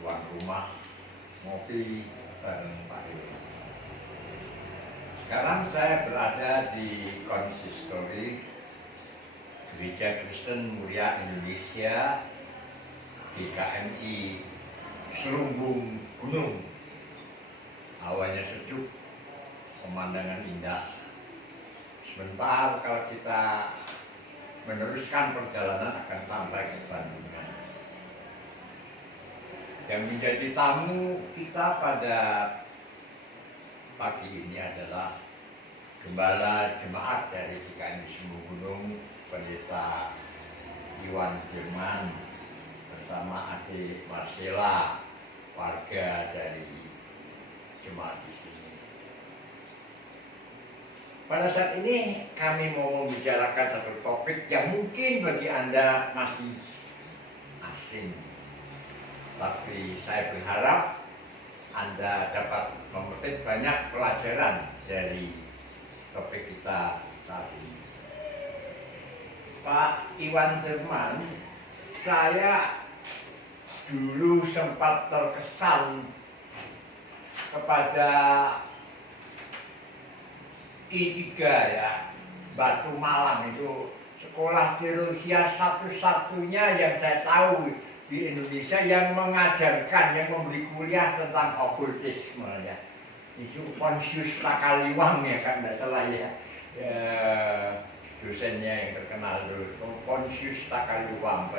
tuan rumah ngopi bareng Pak Dewi. Sekarang saya berada di konsistori Gereja Kristen Mulia Indonesia GKMI Serumbung Gunung. Hawanya sejuk, pemandangan indah. Sebentar kalau kita meneruskan perjalanan akan sampai ke Bandungan. Yang menjadi tamu kita pada pagi ini adalah Gembala Jemaat dari GKMI Serumbung Gunung, Pendeta Iwan Firman bersama adik Marcella, warga dari jemaat di sini. Pada saat ini kami mau membicarakan satu topik yang mungkin bagi Anda masih asing. Tapi saya berharap Anda dapat memetik banyak pelajaran dari topik kita saat ini. Pak Iwan Firman, saya dulu sempat terkesan kepada I3 ya, Batu Malang itu sekolah teologi satu-satunya yang saya tahu di Indonesia yang mengajarkan, yang memberi kuliah tentang okultisme ya. Itu Pontius Takaliwang ya kan, tidak salah ya, dosennya yang terkenal dulu, Pontius Takaliwang,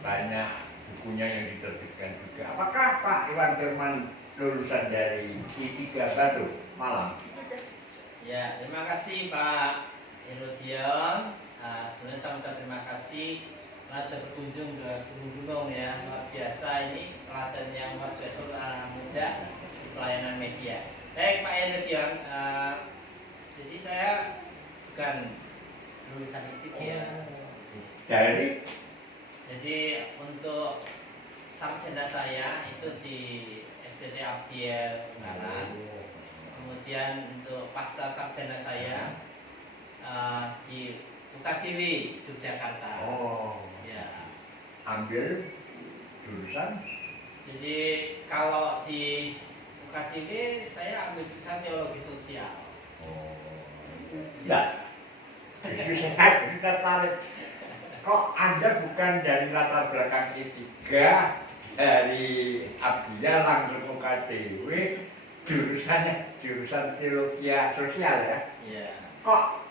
banyak bukunya yang diterbitkan juga. Apakah Pak Iwan Firman lulusan dari I3 Batu Malang? Ya, terima kasih Pak Herodion. Sebenarnya saya ucap terima kasih karena sudah berkunjung ke Serumbung Gunung ya, luar biasa ini teladan yang luar biasa untuk anak muda di pelayanan media. Baik Pak Herodion, jadi saya bukan lulusan I3 ya. Dari? Jadi untuk sarjana saya itu di SDT Abdiel Ungaran. Kemudian untuk pasca sarjana saya di UKDW Yogyakarta. Oh. Ya. Ambil jurusan? Jadi kalau di UKDW saya ambil jurusan teologi sosial. Oh. Ya. Justru saya tertarik. Kok Anda bukan dari latar belakang I3, dari Abdiel langsung UKDW, jurusan teologi sosial ya? Iya. Kok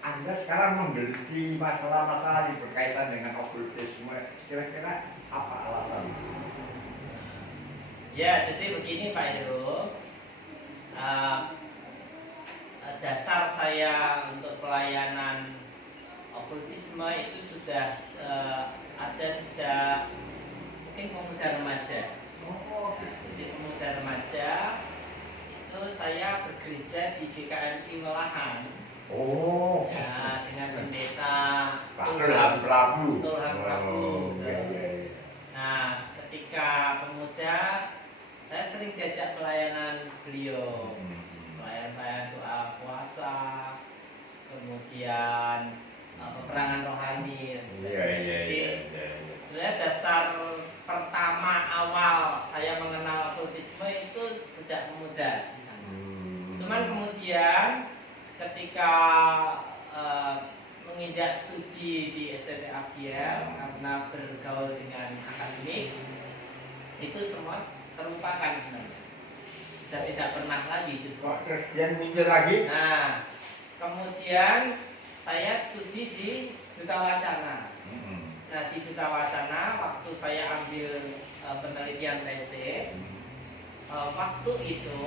Anda sekarang menggeluti masalah-masalah yang berkaitan dengan okultisme? Kira-kira apa alasan? Ya, jadi begini Pak Heru, dasar saya untuk pelayanan okultisme itu sudah ada sejak mungkin pemuda remaja. Jadi pemuda remaja itu saya bergereja di GKMI Melahan. Oh. Ya, dengan pendeta Tulham Prabu. Tulham Prabu. Iya. Nah, ketika pemuda saya sering diajak pelayanan beliau, pelayanan doa puasa, kemudian peperangan rohani. Iya. Sebenarnya dasar pertama awal saya mengenal okultisme itu sejak pemuda di sana. Cuman kemudian ketika menginjak studi di STT Abdiel karena bergaul dengan akademik, itu semua terlupakan sebenarnya. Sudah tidak pernah lagi justru. Terus dia muncul lagi? Nah, kemudian saya studi di Duta Wacana. Nah, di Duta Wacana waktu saya ambil penelitian tesis, waktu itu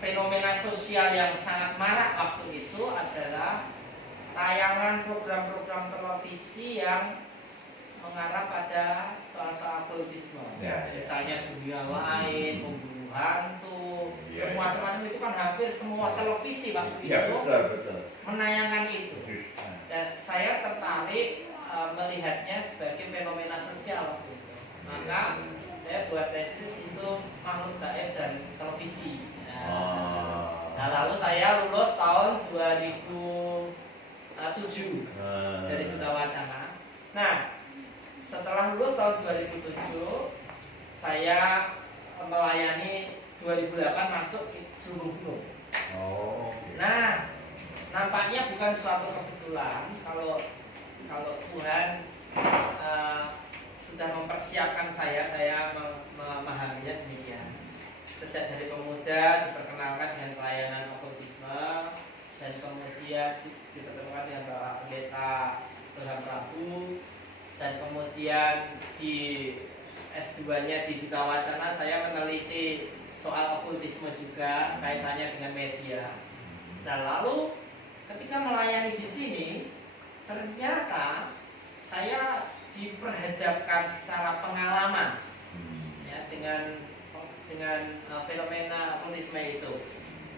fenomena sosial yang sangat marak waktu itu adalah tayangan program-program televisi yang mengarah pada soal-soal okultisme. Ya. Misalnya dunia lain, pembunuh hantu, Ya. macam-macam itu kan hampir semua televisi waktu Ya, itu betul. menayangkan itu. Dan saya tertarik melihatnya sebagai fenomena sosial waktu itu. Maka saya buat tesis itu makhluk gaib dan televisi. Nah, lalu saya lulus tahun 2007 dari Duta Wacana. Nah, setelah lulus tahun 2007 saya melayani 2008 masuk ke seluruh gunung. Oh. Oke. Nah, nampaknya bukan suatu kebetulan kalau Tuhan sudah mempersiapkan saya memahaminya demikian. Sejak dari pemuda diperkenalkan dengan pelayanan okultisme, dan kemudian dipertemukan dengan Bapak Pendeta Tuhan Prabu, dan kemudian di S2-nya di Duta Wacana saya meneliti soal okultisme juga, kaitannya dengan media. Nah, lalu ketika melayani di sini ternyata saya diperhadapkan secara pengalaman ya dengan fenomena okultisme itu.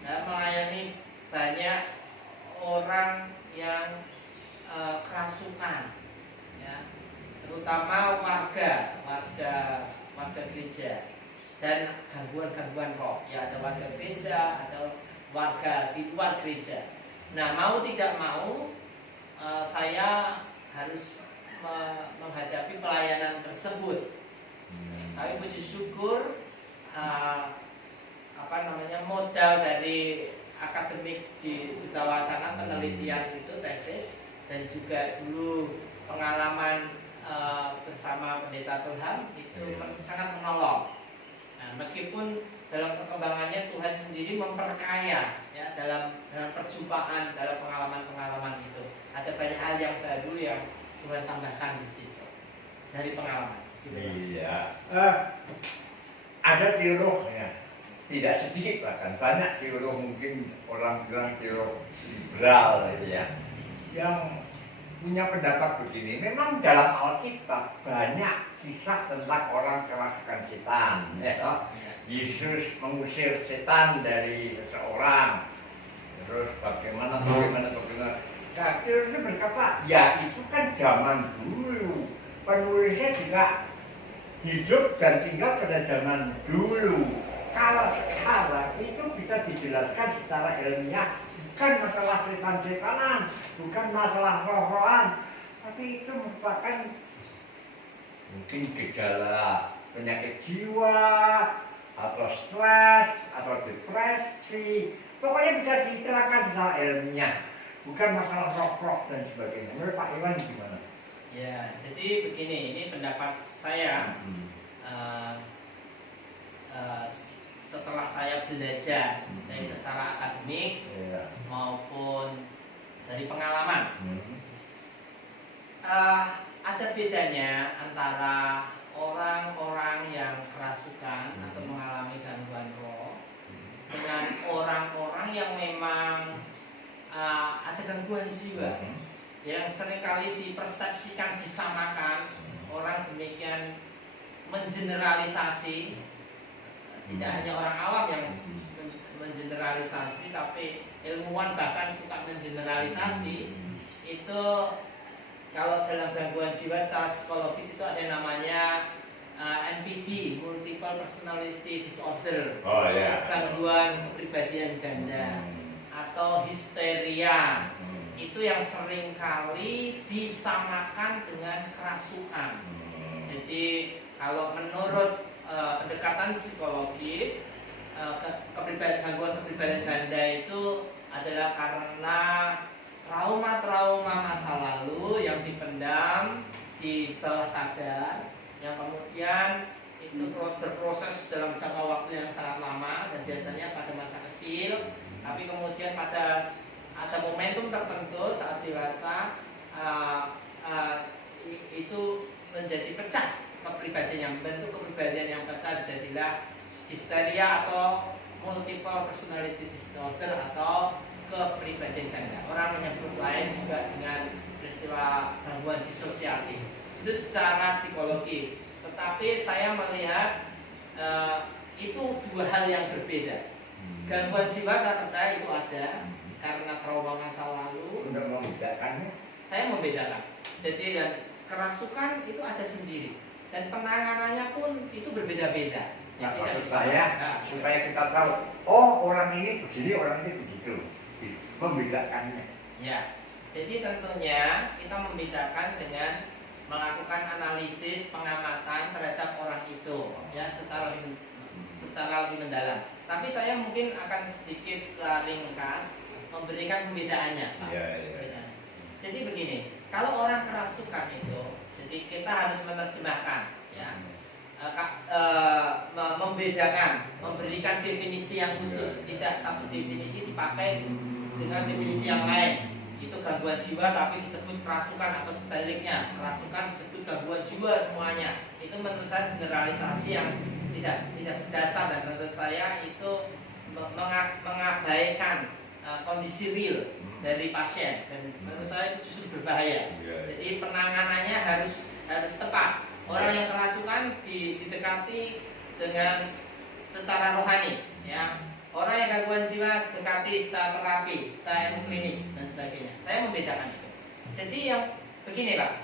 Saya melayani banyak orang yang kerasukan, ya, terutama warga gereja dan gangguan roh. Ya, ada warga gereja, ada warga di luar gereja. Nah, mau tidak mau saya harus menghadapi pelayanan tersebut. Tapi puji syukur modal dari akademik di Duta Wacana, penelitian itu tesis, dan juga dulu pengalaman bersama Pendeta Tuhan itu sangat menolong. Nah, meskipun dalam perkembangannya Tuhan sendiri memperkaya ya dalam perjumpaan, dalam pengalaman itu. Ada banyak hal yang baru yang Tuhan tambahkan di situ dari pengalaman. Gitu. Iya. Ada teolog ya, tidak sedikit bahkan banyak teolog, mungkin orang bilang teolog liberal gitu ya, yang punya pendapat begini. Memang dalam Alkitab banyak kisah tentang orang kerasukan setan. Ya. Yesus mengusir setan dari seseorang. Terus bagaimana. Nah, Yesus berkata, ya itu kan zaman dulu. Penulisnya juga hidup dan tinggal pada zaman dulu. Kalau sekarang itu bisa dijelaskan secara ilmiah, bukan masalah setan-setanan, bukan masalah roh-rohan, tapi itu merupakan mungkin gejala penyakit jiwa, atau stres, atau depresi. Pokoknya bisa diterangkan secara ilmiah, bukan masalah roh-roh dan sebagainya. Menurut Pak Iwan gimana? Ya, jadi begini, ini pendapat saya. Setelah saya belajar dari secara akademik maupun dari pengalaman, ada bedanya antara orang-orang yang kerasukan atau mengalami gangguan roh dengan orang-orang yang memang ada gangguan jiwa yang seringkali dipersepsikan, disamakan. Orang demikian mengeneralisasi, tidak hanya orang awam yang mengeneralisasi, tapi ilmuwan bahkan suka mengeneralisasi. Itu kalau dalam gangguan jiwa secara psikologis itu ada namanya NPD, Multiple Personality Disorder, gangguan kepribadian ganda, atau histeria. Itu yang sering kali disamakan dengan kerasukan. Jadi kalau menurut pendekatan psikologis, gangguan kepribadian ganda itu adalah karena trauma-trauma masa lalu yang dipendam di bawah sadar, yang kemudian itu berproses dalam jangka waktu yang sangat lama dan biasanya pada masa kecil, tapi kemudian pada ada momentum tertentu saat dewasa itu menjadi pecah kepribadian, yang bentuk kepribadian yang pecah, jadilah histeria atau multiple personality disorder atau kepribadian ganda. Orang menyebut lain juga dengan peristiwa gangguan disosiatif. Itu secara psikologi. Tetapi saya melihat itu dua hal yang berbeda. Gangguan jiwa saya percaya itu ada karena trauma masa lalu. Untuk membedakannya? Saya membedakan. Jadi dan kerasukan itu ada sendiri dan penanganannya pun itu berbeda-beda. Nah, maksud saya supaya kita tahu, oh orang ini begini, orang ini begitu, membedakannya. Ya, jadi tentunya kita membedakan dengan melakukan analisis pengamatan terhadap orang itu ya secara lebih mendalam. Tapi saya mungkin akan sedikit secara ringkas memberikan pembedaannya, Pak. Iya, iya. Pembedaannya. Jadi begini, kalau orang kerasukan itu, jadi kita harus menerjemahkan, ya, membedakan, memberikan definisi yang khusus, tidak satu definisi dipakai dengan definisi yang lain. Itu gangguan jiwa tapi disebut kerasukan, atau sebaliknya kerasukan disebut gangguan jiwa semuanya. Itu menurut saya generalisasi yang tidak berdasar, dan menurut saya itu mengabaikan kondisi real dari pasien, dan menurut saya itu justru berbahaya. Jadi penanganannya harus tepat. Orang yang kerasukan didekati dengan secara rohani, ya. Orang yang gangguan jiwa dekati secara terapi, secara klinis dan sebagainya. Saya membedakan itu. Jadi yang begini, Pak,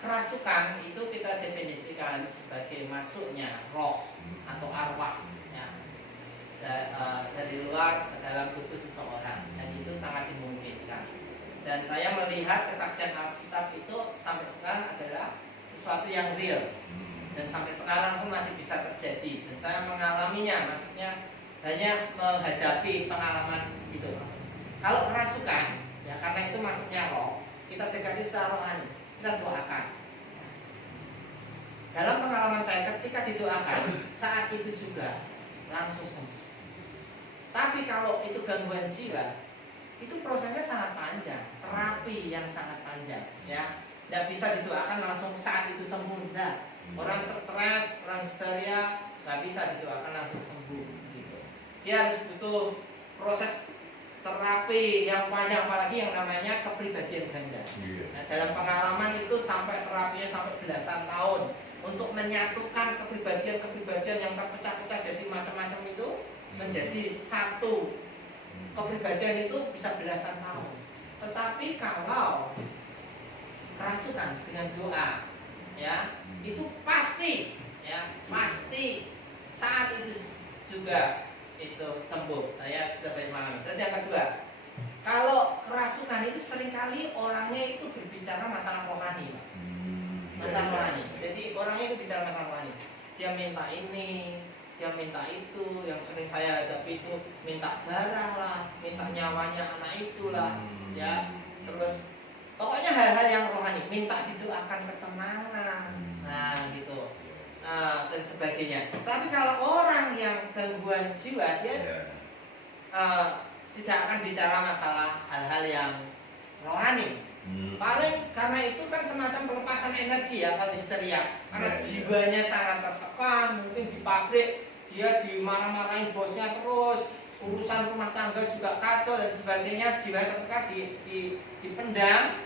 kerasukan itu kita definisikan sebagai masuknya roh atau arwah, ya, dari luar ke dalam tubuh seseorang, dan itu sangat dimungkinkan. Dan saya melihat kesaksian Alkitab itu sampai sekarang adalah sesuatu yang real, dan sampai sekarang pun masih bisa terjadi, dan saya mengalaminya, maksudnya hanya menghadapi pengalaman itu. Kalau kerasukan, ya karena itu masuknya roh, kita dekati secara rohani, kita doakan. Dalam pengalaman saya, ketika didoakan, saat itu juga langsung sembuh. Tapi kalau itu gangguan jiwa, itu prosesnya sangat panjang, terapi yang sangat panjang, ya. Tidak bisa didoakan langsung saat itu sembuh, enggak. Orang stres, orang histeria, nggak bisa didoakan langsung sembuh. Gitu. Dia harus butuh proses terapi yang panjang, apalagi yang namanya kepribadian ganda. Nah, dalam pengalaman itu sampai terapinya sampai belasan tahun untuk menyatukan kepribadian yang terpecah-pecah jadi macam-macam itu menjadi satu kepribadian, itu bisa belasan tahun. Tetapi kalau kerasukan dengan doa, ya, itu pasti, ya, pasti saat itu juga itu sembuh. Saya sudah banyak mengalami. Terus yang kedua, kalau kerasukan itu seringkali orangnya itu berbicara masalah rohani, Pak. Masalah rohani. Jadi orangnya itu bicara masalah rohani. Dia minta ini, dia minta itu. Yang sering saya hadapi itu minta darah lah, minta nyawanya anak itulah, ya. Terus pokoknya hal-hal yang rohani, minta didoakan ketenangan, nah gitu, dan sebagainya. Tapi kalau orang yang gangguan jiwa, dia tidak akan bicara masalah hal-hal yang rohani. Paling karena itu kan semacam pelepasan energi, ya, kalau histeria. Karena jiwanya sangat tertekan, mungkin di pabrik dia dimarah-marahin bosnya terus, urusan rumah tangga juga kacau dan sebagainya, jiwa tertekan dipendam,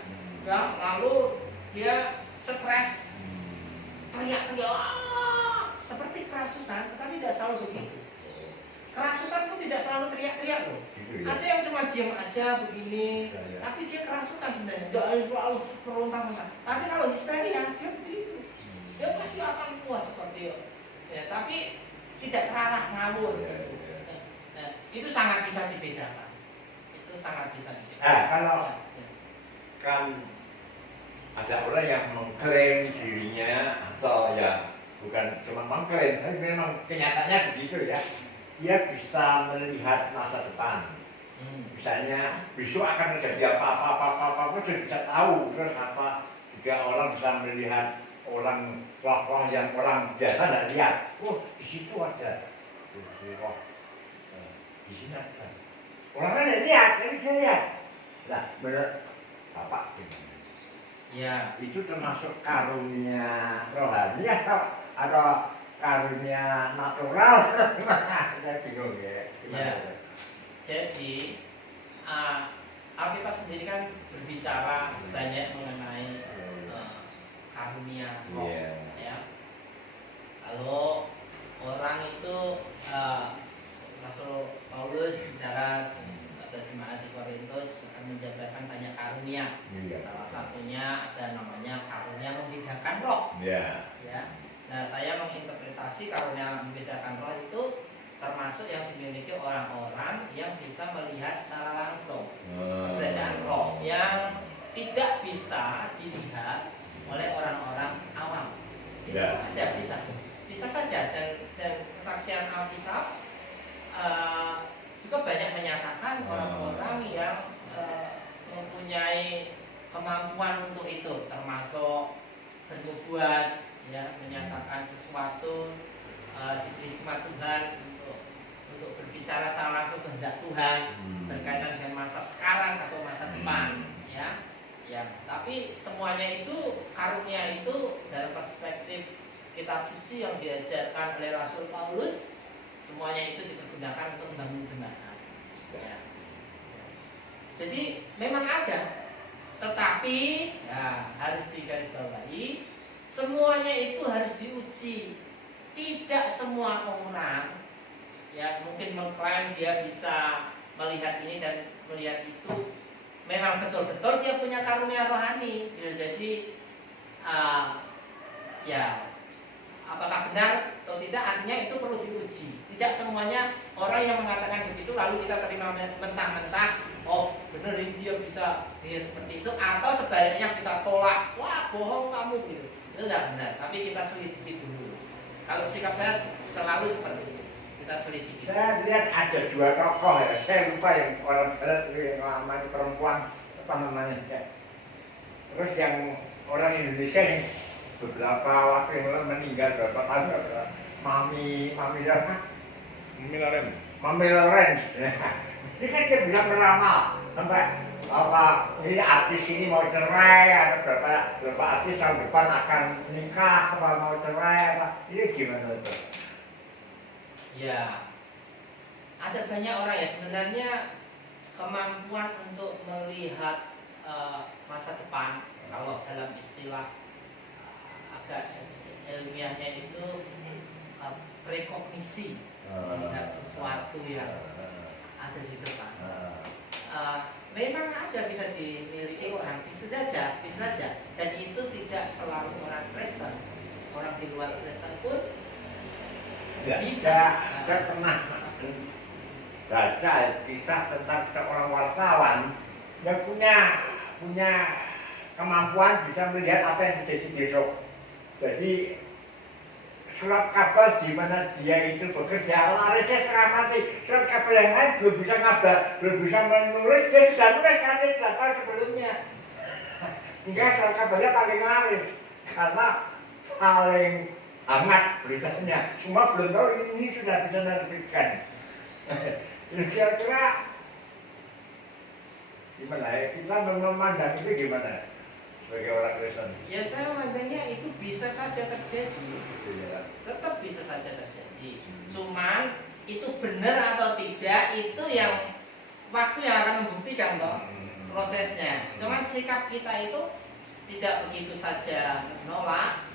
ya, lalu dia stres, teriak-teriak, seperti kerasukan, tetapi tidak selalu begitu. Kerasukan pun tidak selalu teriak-teriak loh. Ada yang cuma diam aja begini, tapi dia kerasukan sebenarnya, tidak selalu meronta-ronta. Tapi kalau histeria, dia begitu, dia pasti akan puas seperti itu, ya, tapi tidak terarah ngawur. Nah, itu sangat bisa dibedakan. Itu sangat bisa dibedakan. Kalau kan ada orang yang mengklaim dirinya, atau ya bukan cuma mengklaim, tapi memang kenyataannya begitu, ya. Dia bisa melihat masa depan. Misalnya besok akan terjadi apa sudah bisa tahu. Terus apa juga orang bisa melihat orang roh-roh yang orang biasa tidak lihat. Oh, di situ ada roh, di sini ada. Orang kan tidak lihat, tapi dia lihat. Nah, menurut Bapak, ya, itu termasuk karunia rohani atau karunia natural? Saya bingung, ya. Ya. Jadi Alkitab sendiri kan berbicara banyak mengenai karunia roh, ya. Kalau orang itu Rasul Paulus bicara pada jemaat di Korintus akan menjabarkan banyak karunia. Salah satunya ada namanya karunia membedakan roh. Ya. Nah, saya menginterpretasi karunia membedakan roh itu termasuk yang dimiliki orang-orang yang bisa melihat secara langsung keberadaan roh yang tidak bisa dilihat oleh orang-orang awam. Itu Ya. ada bisa saja dan kesaksian Alkitab juga banyak menyatakan orang-orang yang mempunyai kemampuan untuk itu, termasuk bernubuat, ya, menyatakan sesuatu, diberi hikmat Tuhan untuk berbicara secara langsung kehendak Tuhan berkaitan dengan masa sekarang atau masa depan, ya. Ya, tapi semuanya itu karunia itu dalam perspektif kitab suci yang diajarkan oleh Rasul Paulus, semuanya itu dipergunakan untuk membangun jemaat. Ya. Jadi memang ada, tetapi ya, harus digarisbawahi, semuanya itu harus diuji. Tidak semua orang ya mungkin mengklaim dia bisa melihat ini dan melihat itu, memang betul-betul dia punya karunia rohani. Bisa jadi ya apakah benar atau tidak, artinya itu perlu diuji. Tidak semuanya orang yang mengatakan begitu lalu kita terima mentah-mentah, oh benar ini dia bisa dia seperti itu, atau sebaliknya kita tolak, wah bohong kamu gitu. Itu tidak benar, tapi kita selidiki dulu. Kalau sikap saya selalu seperti itu, kita selidiki. Saya lihat ada dua tokoh ya, saya lupa yang orang barat itu yang lama itu perempuan apa namanya ya. Terus yang orang Indonesia yang beberapa waktu yang lalu meninggal berapa tahun berapa Mami siapa? Mami Lorenz. Ini kan dia bilang beramal sampai apa ini artis ini mau cerai atau berapa artis tahun depan akan nikah apa mau cerai apa, ini gimana itu? Ya, ada banyak orang ya sebenarnya kemampuan untuk melihat masa depan, kalau dalam istilah agak ilmiahnya itu prekognisi, melihat sesuatu yang ada di depan. Memang ada bisa dimiliki orang, bisa saja, dan itu tidak selalu orang Kristen, orang di luar Kristen pun bisa. Saya pernah baca kisah tentang seorang wartawan yang punya kemampuan bisa melihat apa yang terjadi besok. Jadi surat kabar di mana dia itu bekerja, larisnya setengah mati. Surat kabar yang lain belum bisa ngabar, belum bisa menulis, dia sudah nulis karena dia sudah tahu sebelumnya. Hingga surat kabarnya paling laris karena paling hangat beritanya. Semua belum tahu ini sudah bisa menerbitkan. Kira-kira gimana ya? Kita memandang itu gimana sebagai orang Kristen? Ya saya memandangnya itu bisa saja terjadi, Ya. tetap bisa saja terjadi. Cuman itu benar atau tidak itu yang waktu yang akan membuktikan toh prosesnya. Cuman sikap kita itu tidak begitu saja menolak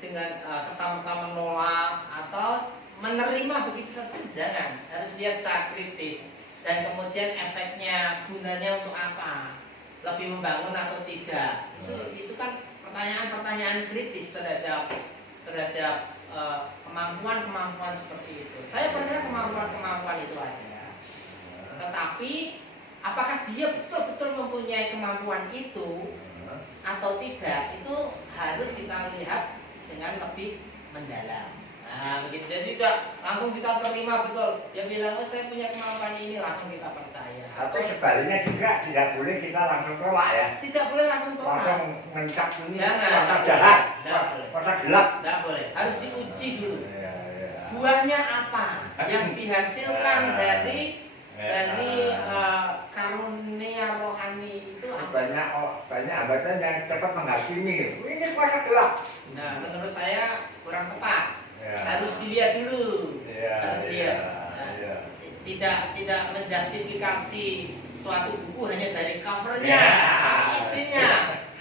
dengan serta-merta menolak atau menerima begitu saja, jangan. Harus lihat secara kritis dan kemudian efeknya, gunanya untuk apa, lebih membangun atau tidak. Itu kan pertanyaan-pertanyaan kritis terhadap kemampuan-kemampuan seperti itu. Saya percaya kemampuan-kemampuan itu ada. Tetapi apakah dia betul-betul mempunyai kemampuan itu atau tidak, itu harus kita lihat dengan lebih mendalam. Nah, begitu. Jadi tidak langsung kita terima betul. Dia bilang, oh saya punya kemampuan ini, langsung kita percaya. Atau sebaliknya juga tidak boleh kita langsung tolak ya. Tidak boleh langsung tolak. Langsung mencap ini Jangan. masa jahat, Tidak boleh. masa gelap. Tidak boleh. Harus diuji dulu. Ya. Buahnya apa yang dihasilkan dari karunia rohani itu apa? Banyak hambatan yang cepat menghakimi. Ini masa gelap. Nah, menurut saya kurang tepat. Ya. Harus dilihat dulu. Ya, Harus dilihat. ya, ya. Tidak menjustifikasi suatu buku hanya dari covernya, Ya. isinya.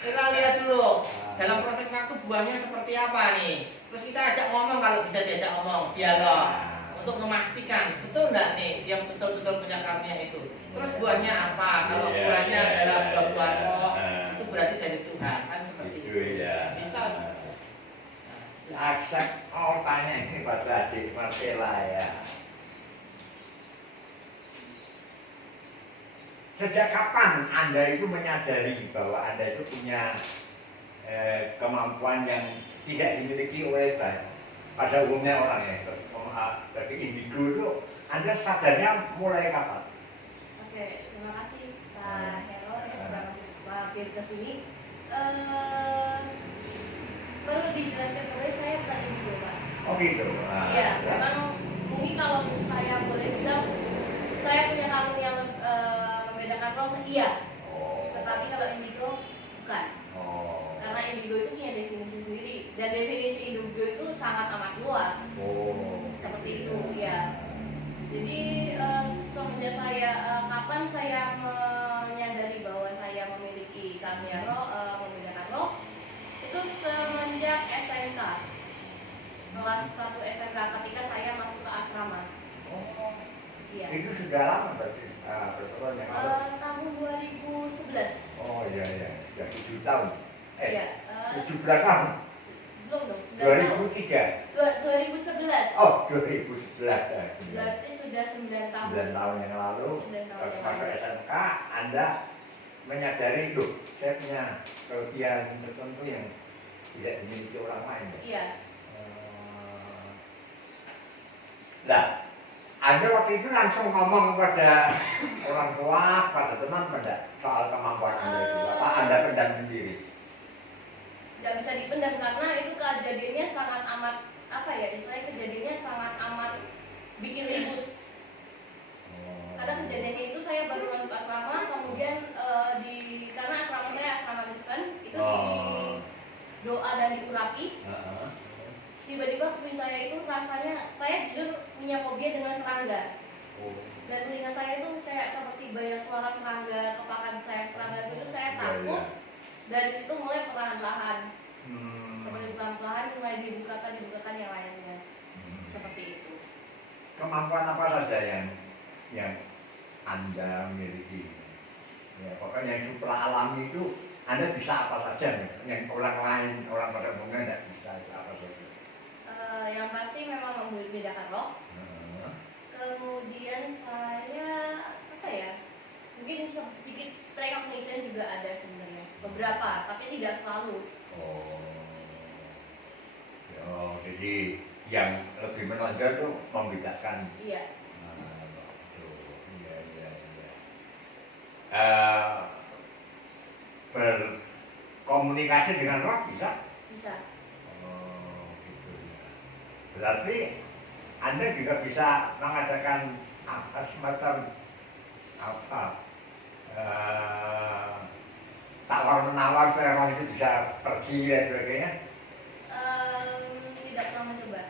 Kita lihat dulu dalam proses waktu buahnya seperti apa nih. Terus kita ajak ngomong kalau bisa diajak ngomong, dialog untuk memastikan betul nggak nih dia betul-betul punya karunia itu. Terus buahnya apa? Kalau buahnya adalah buah roh, itu berarti dari Tuhan, kan seperti itu. Ya. Bisa. Akses tanya ini pada adik Marcella ya. Sejak kapan Anda itu menyadari bahwa Anda itu punya kemampuan yang tidak dimiliki oleh pada umumnya orang ya. Tapi indigo itu Anda sadarnya mulai kapan? Oke, terima kasih Pak Hero ya sudah mampir ke sini. Perlu dijelaskan kembali, saya bukan indigo Pak. Oh gitu. Iya, memang mungkin kalau saya boleh bilang saya punya karakter yang membedakan roh, iya. Oh. Tetapi kalau indigo bukan. Oh. Karena indigo itu punya definisi sendiri dan definisi indigo itu sangat amat luas. Oh. Seperti itu, ya. Jadi semenjak kapan saya menyadari bahwa saya memiliki karunia roh, membedakan roh, itu semenjak SMK. Kelas 1 SMK ketika saya masuk ke asrama. Oh. Iya. Itu sudah lama berarti. Berapa yang lalu? Tahun 2011. Oh iya iya, sudah 7 tahun. Iya. 17 tahun. Belum dong, 9 tahun. 2003. 2011. Oh 2011 ya. Berarti sudah 9 tahun. 9 tahun yang lalu. 9 tahun yang Masuk lalu. SMK, Anda menyadari loh, saya punya kelebihan tertentu yang tidak dimiliki orang lain. Iya. Nah, Anda waktu itu langsung ngomong pada orang tua, pada teman, pada soal kemampuan Anda itu. Apa Anda pendam sendiri? Nggak bisa dipendam karena itu kejadiannya sangat amat istilahnya kejadiannya sangat amat bikin ribut. Karena kejadiannya itu saya baru masuk asrama, kemudian karena asrama saya asrama Kristen itu di doa dan diurapi. Tiba-tiba kuping saya itu rasanya, saya jujur punya fobia dengan serangga. Dan telinga saya itu kayak seperti banyak suara serangga, kepakan saya serangga itu saya takut. Dari situ mulai perlahan-lahan, seperti pelan-pelan mulai dibukakan yang lainnya. Seperti itu. Kemampuan apa saja yang Anda miliki? Ya, pokoknya yang supra alami itu Anda bisa apa saja, yang orang lain, orang pada umumnya tidak bisa, itu apa saja? Yang pasti memang membedakan roh. Kemudian saya mungkin sedikit precognition juga ada sebenarnya, beberapa, tapi tidak selalu. Oh, jadi yang lebih menonjol itu membedakan. Iya. Berkomunikasi dengan roh bisa? Bisa. Oh, gitu ya. Berarti Anda juga bisa mengadakan semacam tawar menawar supaya roh itu bisa pergi dan sebagainya. Tidak pernah mencoba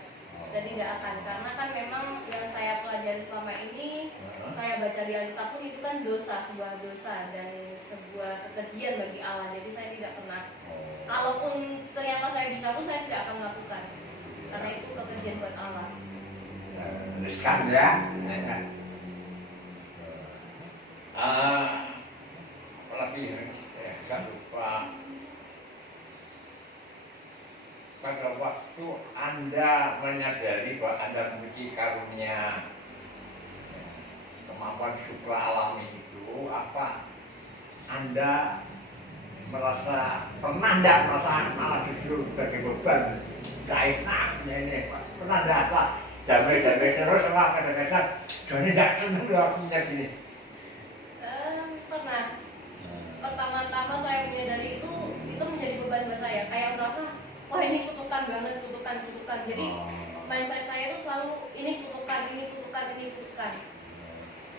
dan tidak akan, karena kan memang yang saya pelajari selama ini, saya baca di Alkitab pun itu kan sebuah dosa dan sebuah kekejian bagi Allah. Jadi saya tidak pernah, kalaupun ternyata saya bisa pun saya tidak akan melakukan, karena itu kekejian buat Allah. Riskan ya. Apalagi saya lupa. Pada waktu Anda menyadari bahwa Anda memiliki karunia kemampuan supra alami itu, apa Anda pernah enggak merasa malah justru sebagai beban gak enaknya ini, pernah enggak apa damai-damai terus apa kadang-kadang jadi enggak seneng loh aku punya gini? Pernah. Pertama-tama saya menyadari itu menjadi beban buat saya, kayak merasa wah ini kutukan banget, kutukan. Jadi mindset saya itu selalu ini kutukan.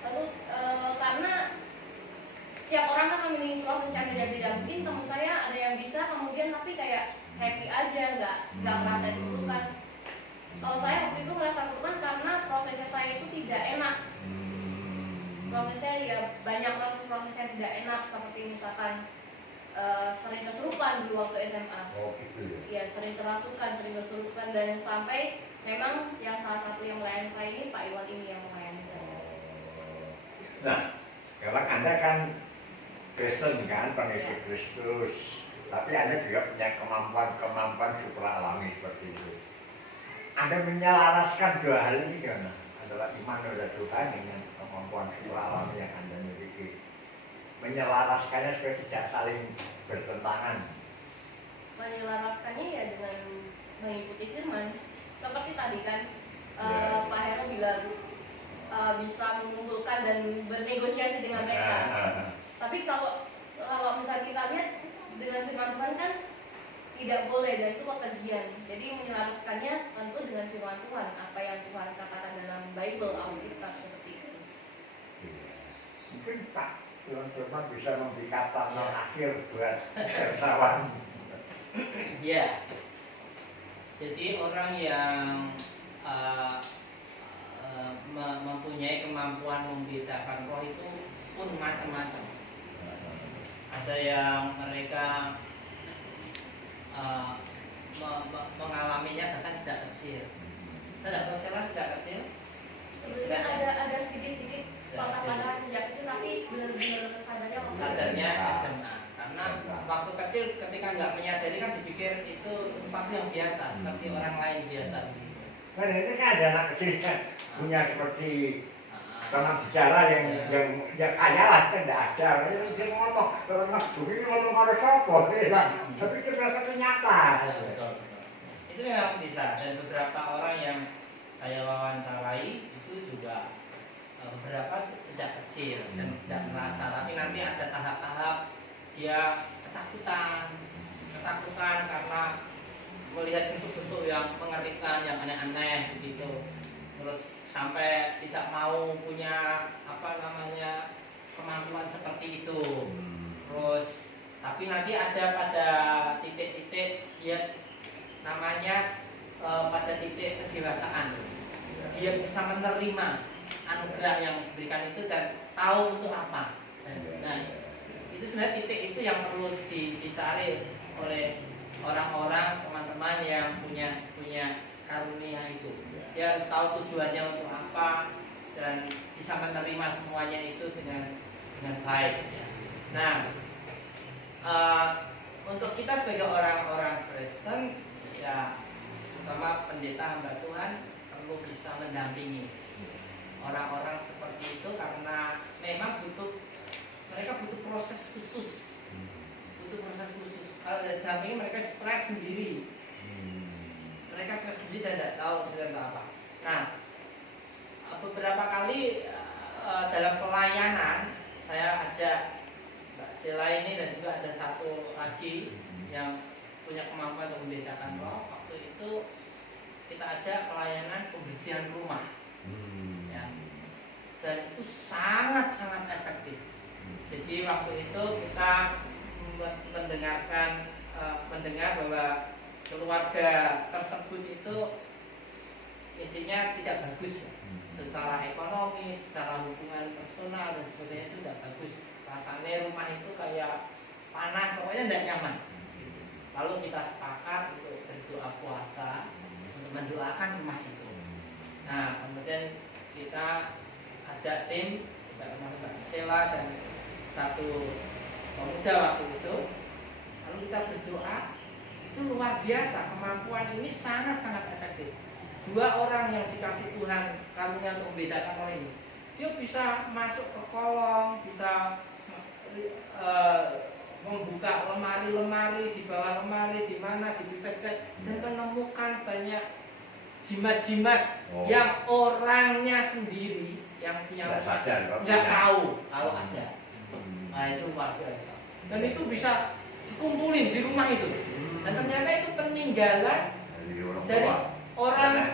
Lalu karena tiap orang kan memiliki proses yang beda-beda. Mungkin teman saya ada yang bisa kemudian tapi kayak happy aja, nggak merasa kutukan. Kalau saya waktu itu merasa kutukan karena prosesnya saya itu tidak enak. Prosesnya ya banyak proses-proses yang tidak enak, seperti misalkan sering kesurupan dulu waktu SMA. Oh gitu ya? Iya, sering kerasukan, sering kesurupan, dan sampai memang yang salah satu yang melayani saya ini Pak Iwan ini yang melayani saya. Nah, sekarang Anda kan Kristen kan, pengikut Kristus, tapi Anda juga punya kemampuan supra alami seperti itu. Anda menyelaraskan dua hal ini karena adalah iman kepada Tuhan dengan kemampuan supra alami yang Anda miliki. Menyelaraskannya supaya tidak saling bertentangan. menyelaraskannya ya dengan mengikuti firman. Seperti tadi kan Ya. Pak Heru bilang bisa mengumpulkan dan bernegosiasi dengan mereka. Tapi kalau misalnya kita lihat dengan firman Tuhan kan tidak boleh, dan itu kekejian. Jadi menyelaraskannya tentu dengan firman Tuhan, apa yang Tuhan katakan dalam Bible, Alkitab, seperti itu. Iya. Mungkin Pak teman-teman bisa memberi kata Ya. akhir buat wartawan. Ya, jadi orang yang mempunyai kemampuan membedakan roh itu pun macam-macam. Ada yang mereka mengalaminya bahkan sejak kecil. Saya tidak tahu sejak kecil. Sebenarnya ada sedikit-sedikit patah-patahan sejak kecil, tapi benar-benar Sadarnya SMA. Karena waktu kecil ketika nggak menyadari kan dipikir itu sesuatu yang biasa, seperti orang lain biasa. Kan ini kan ada anak kecil kan punya seperti Ah, teman bicara yang kaya lah kan tidak ada. Dia ngomong kalau Mas Duki ngomong kalau sopo, tapi itu merasa nyata. itu memang bisa, dan beberapa orang yang saya wawancarai itu juga beberapa sejak kecil dan tidak merasa, tapi nanti ada tahap-tahap dia ketakutan karena melihat bentuk-bentuk yang mengerikan, yang aneh-aneh begitu, terus sampai tidak mau punya kemampuan seperti itu. Terus tapi nanti ada pada titik-titik dia namanya pada titik kedewasaan, dia bisa menerima anugerah yang diberikan itu dan tahu untuk apa. Nah, itu sebenarnya titik itu yang perlu dicari oleh orang-orang, teman-teman yang punya karunia itu. Dia harus tahu tujuannya untuk apa dan bisa menerima semuanya itu dengan baik. Ya. Nah, untuk kita sebagai orang-orang Kristen, ya, terutama pendeta hamba Tuhan perlu bisa mendampingi orang-orang seperti itu karena memang mereka butuh proses khusus. Kalau tidak didampingi mereka stres sendiri. Mereka stres sendiri dan tidak tahu apa. Nah, beberapa kali dalam pelayanan saya ajak Mbak Sela ini dan juga ada satu lagi yang punya kemampuan untuk membedakan roh. Waktu itu kita ajak pelayanan pembersihan rumah, ya. Dan itu sangat-sangat efektif. Jadi waktu itu kita mendengar bahwa keluarga tersebut itu intinya tidak bagus ya. Secara ekonomi, secara hubungan personal dan sebagainya itu tidak bagus. Rasanya rumah itu kayak panas, pokoknya tidak nyaman. Lalu kita sepakat untuk berdoa puasa untuk mendoakan rumah itu. Nah, kemudian kita ajak tim, kita termasuk Mbak Sela dan satu pemuda waktu itu. Lalu kita berdoa, itu luar biasa, kemampuan ini sangat-sangat efektif. Dua orang yang dikasih Tuhan karunia untuk membedakan roh ini, dia bisa masuk ke kolong, bisa membuka lemari-lemari, di bawah lemari, di mana, di bifet, dan menemukan banyak jimat-jimat yang orangnya sendiri yang punya nggak tahu kalau ada. Nah, itu luar biasa. Dan itu bisa dikumpulin di rumah itu. Dan ternyata itu peninggalan dari orang,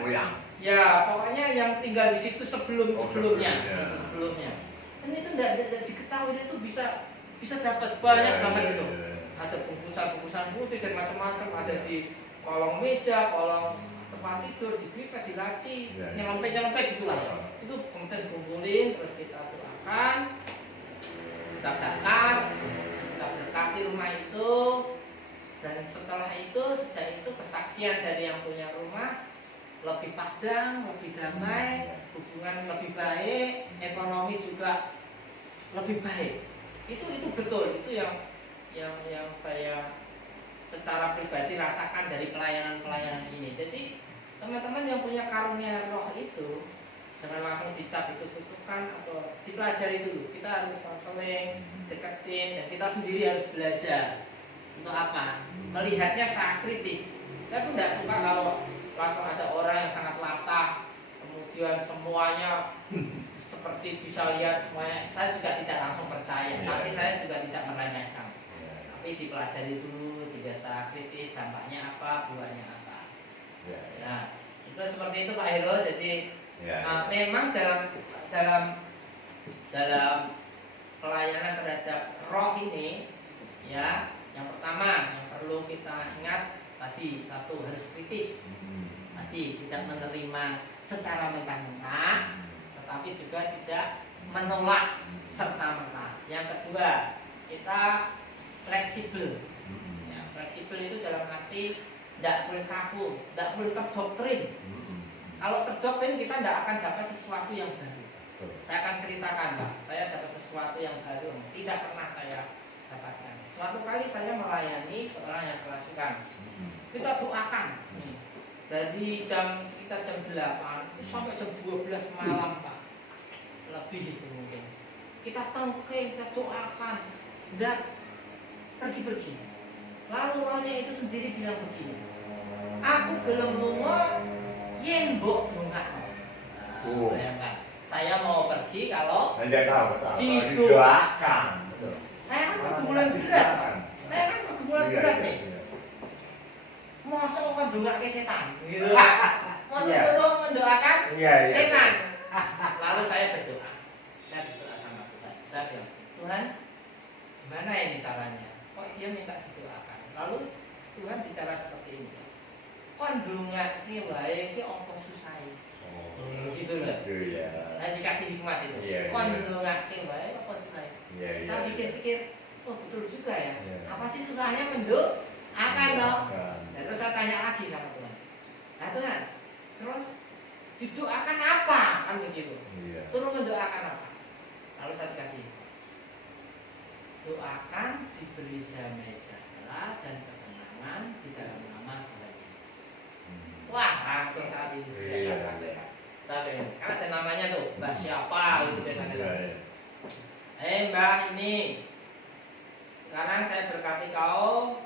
ya pokoknya yang tinggal di situ sebelumnya. Dan itu tidak diketahui, itu bisa dapat banyak banget itu. Ada bungkusan putih dan macam-macam, ada di kolong meja, kolong tempat tidur, di privat, di laci, nyelempet gitulah. Itu kemudian dikumpulin, terus kita doakan, kita bakar, kita berkati rumah itu. Dan setelah itu, sejak itu kesaksian dari yang punya rumah lebih padang, lebih damai, hubungan lebih baik, ekonomi juga lebih baik. Itu betul, itu yang saya secara pribadi rasakan dari pelayanan ini. Jadi teman-teman yang punya karunia roh itu jangan langsung dicap itu kutukan atau dipelajari dulu. Kita harus konseling, deketin, dan kita sendiri harus belajar Untuk apa? Melihatnya sangat kritis. Saya pun tidak suka kalau langsung ada orang yang sangat latah, kemudian semuanya seperti bisa lihat semuanya. Saya juga tidak langsung percaya, tapi saya juga tidak meremehkan. Tapi dipelajari dulu, dibiasa kritis, dampaknya apa, buahnya apa. Nah, itu seperti itu Pak Hero. Jadi memang dalam pelayanan terhadap roh ini, ya, yang pertama yang perlu kita ingat tadi, satu, harus kritis. Tadi tidak menerima secara mentah-mentah, tetapi juga tidak menolak serta-merta. Yang kedua, kita fleksibel. Ya, fleksibel itu dalam arti tidak boleh kaku, tidak boleh terdoktrin. Kalau terdoktrin kita tidak akan dapat sesuatu yang baru. Saya akan ceritakan, Pak. Saya dapat sesuatu yang baru, tidak pernah saya dapatkan. Suatu kali saya melayani seorang yang kerasukan. Kita doakan dari sekitar jam 8 sampai jam 12 malam, Pak. Lebih itu mungkin. Kita tengking, kita doakan, tidak pergi-pergi. Lalu rohnya itu sendiri bilang begini, aku gelem lunga yen mbok dongakno. Bayangkan, saya mau pergi kalau didoakan. Saya kan pergumulan berat, Pak. Saya kan pergumulan berat nih. Masa kok mendongake setan? Gitu. Masa itu mendoakan setan. Lalu saya berdoa. Saya berdoa sama Tuhan. Saya bilang, Tuhan, gimana ini caranya? Kok dia minta didoakan? Lalu Tuhan bicara seperti ini. Kon ndongake wae iki apa susahe? Gitu loh. Saya dikasih hikmat itu. Kon ndongake wae apa susahe? Saya pikir-pikir, oh betul juga ya. Apa sih susahnya mendoakan loh? Dan terus saya tanya lagi sama Tuhan. Nah Tuhan, terus didoakan apa? Kan begitu. Suruh mendoakan apa? Lalu saya dikasih, doakan diberi damai sejahtera dan ketenangan di dalam nama Tuhan Yesus. Wah, langsung saat itu saya katakan. Kan ada namanya tuh, Mbak siapa gitu biasanya. Mbak ini, sekarang saya berkati kau.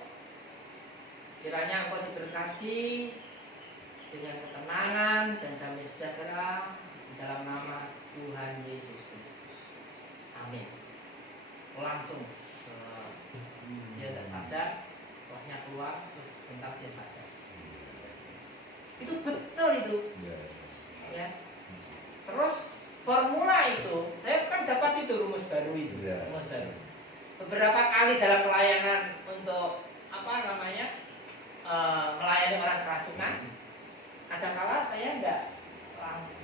Kiranya engkau diberkati dengan ketenangan dan damai sejahtera di dalam nama Tuhan Yesus Kristus. Amin. Langsung dia tidak sadar, rohnya keluar, terus bentar dia sadar. Itu betul itu. Ya. Terus formula itu, saya kan dapat itu rumus baru itu. Rumus baru. Beberapa kali dalam pelayanan untuk melayani orang kerasukan, kadang-kala saya enggak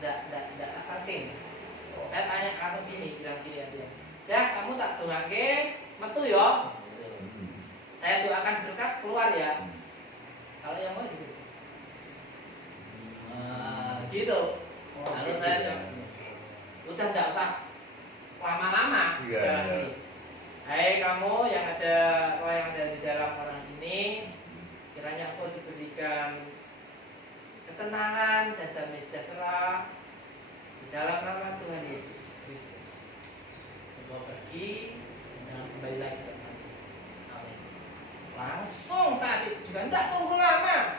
terting. Saya tanya langsung gini, bilang gini ya, dah kamu tak dongake metu ya. Saya doakan berkat keluar ya. Kalau yang mau gitu. Gitu. Lalu saya udah enggak usah lama-lama. Hai kamu yang ada di dalam orang ini, kiranya engkau diberikan ketenangan dan damai sejahtera di dalam nama Tuhan Yesus Kristus. Engkau pergi dan jangan kembali lagi ke tempat. Amin. Langsung saat itu juga, tidak tunggu lama.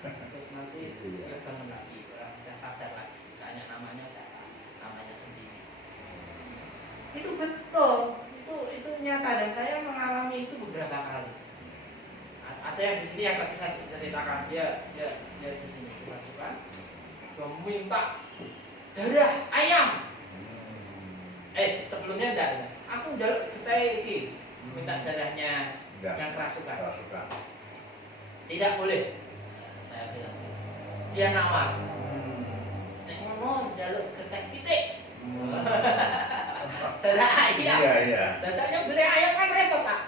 Terus nanti dia bangun lagi, orang sudah sadar lagi, tanya namanya sendiri. Itu betul, itu nyata dan saya mengalami itu beberapa kali. Ada yang di sini yang tadi saya ceritakan, dia di sini dimasukkan, dia minta darah ayam. Sebelumnya enggak ya. Aku njaluk getai iki, minta darahnya yang kerasukan. Tidak boleh. Saya bilang. Dia nawar. Nek ngono njaluk getai titik. Darah ayam. Iya. Dadaknya beli ayam kan repot, Pak.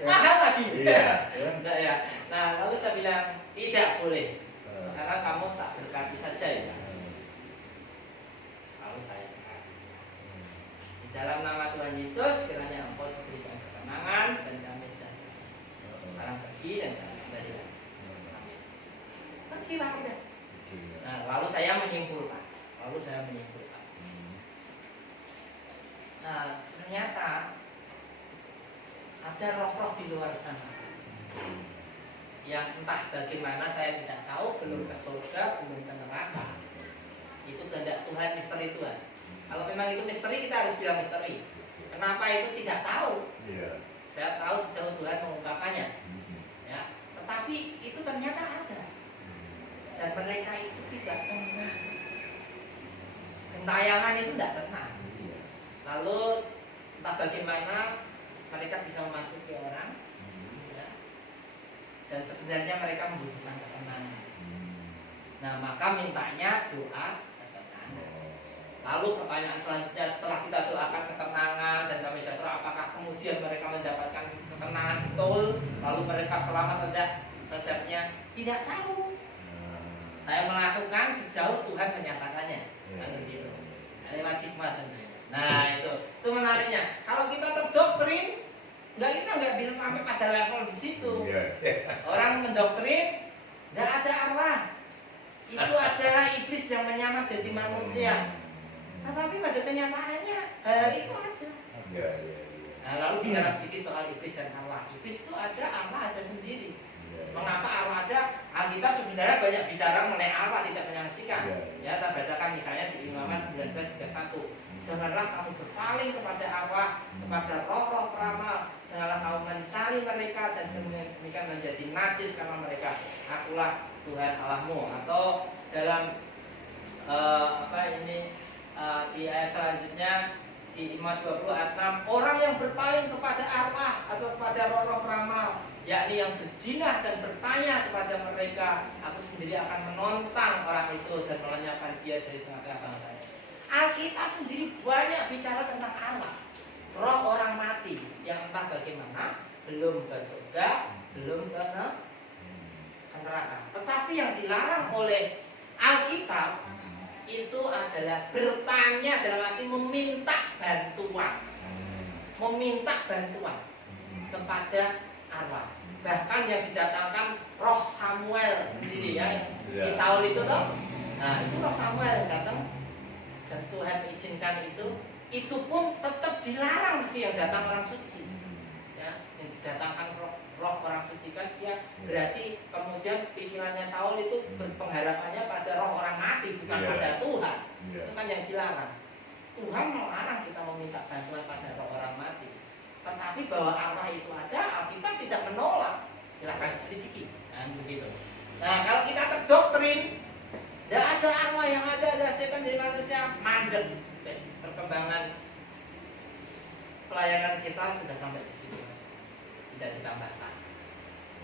Mahal lagi. Enggak ya. Nah, lalu saya bilang tidak boleh. Sekarang kamu tak berkati saja ya. Lalu saya berkati. Di dalam nama Tuhan Yesus, kiranya engkau diberikan ketenangan dan damai sejahtera. Sekarang pergi dan jangan kembali lagi. Amin. Pergi Pak udah. Nah, lalu saya menyimpulkan. Nah, ternyata ada roh-roh di luar sana yang entah bagaimana saya tidak tahu, belum ke surga, belum ke neraka. Itu kehendak Tuhan, misteri Tuhan. Kalau memang itu misteri, kita harus bilang misteri. Kenapa itu tidak tahu? Iya. Saya tahu sejauh Tuhan mengungkapkannya. Ya, tetapi itu ternyata ada. Dan mereka itu tidak tenang. Gentayangan itu tidak tenang. Lalu entah bagaimana mereka bisa memasuki orang, ya, dan sebenarnya mereka membutuhkan ketenangan. Nah, maka mintanya doa ketenangan. Lalu pertanyaan selanjutnya, setelah kita doakan ketenangan dan damai sejahtera, apakah kemudian mereka mendapatkan ketenangan betul? Lalu mereka selamat atau tidak? Sejawabnya tidak tahu. Saya melakukan sejauh Tuhan menyatakannya. Kan begitu. Lewat hikmat tentunya. Nah, itu menariknya. Kalau kita terdoktrin, kita nggak bisa sampai pada level di situ. Orang mendoktrin, nggak ada arwah. Itu adalah iblis yang menyamar jadi manusia. Tetapi pada kenyataannya itu ada. Nah, lalu bicara sedikit soal iblis dan arwah. Iblis itu ada, arwah ada sendiri. Mengapa arwah ada? Alkitab sebenarnya banyak bicara mengenai arwah, tidak menyaksikan. Ya, saya bacakan misalnya di Imamat 19:31. Janganlah kamu berpaling kepada arwah, kepada roh-roh peramal. Janganlah kamu mencari mereka dan demikian menjadi najis karena mereka. Akulah Tuhan Allahmu. Atau dalam di ayat selanjutnya di Imamat 20 ayat 6, orang yang berpaling kepada arwah atau kepada roh-roh peramal, yakni yang berzina dan bertanya kepada mereka, aku sendiri akan menentang orang itu dan melenyapkan dia dari tengah-tengah bangsanya. Alkitab sendiri banyak bicara tentang arwah, roh orang mati yang entah bagaimana, belum ke surga, belum ke neraka. Tetapi yang dilarang oleh Alkitab itu adalah bertanya, dalam arti meminta bantuan, kepada arwah. Bahkan yang didatangkan roh Samuel sendiri, ya, si Saul itu toh. Nah, itu roh Samuel yang datang dan Tuhan izinkan itu pun tetap dilarang sih yang datang orang suci. Ya, yang didatangkan roh orang suci kan dia berarti kemudian pikirannya Saul itu berpengharapannya pada roh orang mati, bukan pada Tuhan. Itu kan yang dilarang. Tuhan melarang kita meminta bantuan pada roh orang mati. Tetapi bahwa arwah itu ada, Alkitab tidak menolak. Silahkan selidiki. Nah, begitu. Nah, kalau kita terdoktrin, tidak ada arwah yang ada setan dari manusia, mandek. Perkembangan pelayanan kita sudah sampai di sini, tidak ditambahkan.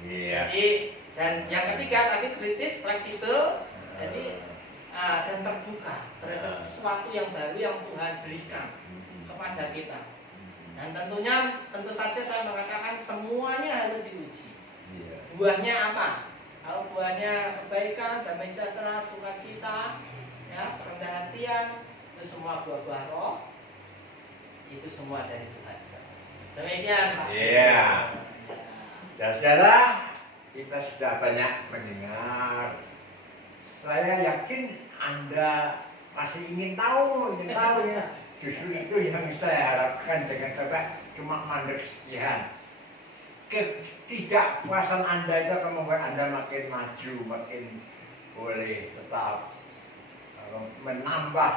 Jadi, dan yang ketiga tadi kritis, fleksibel, jadi dan terbuka terhadap sesuatu yang baru yang Tuhan berikan kepada kita. Dan tentu saja saya mengatakan semuanya harus diuji. Buahnya apa? Kalau buahnya kebaikan, damai sejahtera, sukacita, ya, kerendahan hatian, itu semua buah-buah roh, itu semua dari Tuhan. Demikian, Pak. Iya. Dan saudara, kita sudah banyak mendengar. Saya yakin Anda masih ingin tahu ya. Justru itu yang saya harapkan, jangan sampai cuma mandek sekian. Ketidakpuasan Anda itu akan membuat Anda makin maju, makin boleh tetap menambah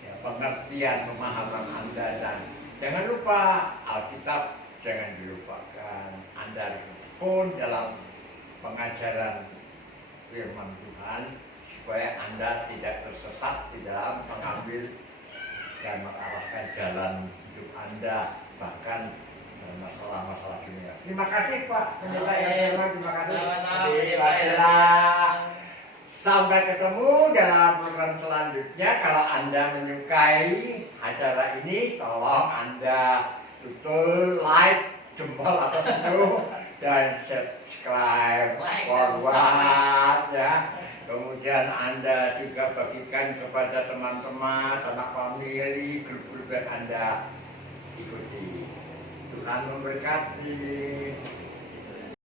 ya, pengertian, pemahaman Anda. Dan jangan lupa Alkitab jangan dilupakan. Anda harus tekun dalam pengajaran firman Tuhan supaya Anda tidak tersesat di dalam mengambil dan mengarahkan jalan hidup Anda, bahkan masalah-masalah dunia. Terima kasih Pak Pendeta yang terima kasih. Sampai ketemu dalam program selanjutnya. Kalau Anda menyukai acara ini, tolong Anda tutul, like, jempol atau itu dan subscribe, forward ya. Kemudian Anda juga bagikan kepada teman-teman, sanak famili, grup-grup yang Anda ikuti. Tuhan memberkati.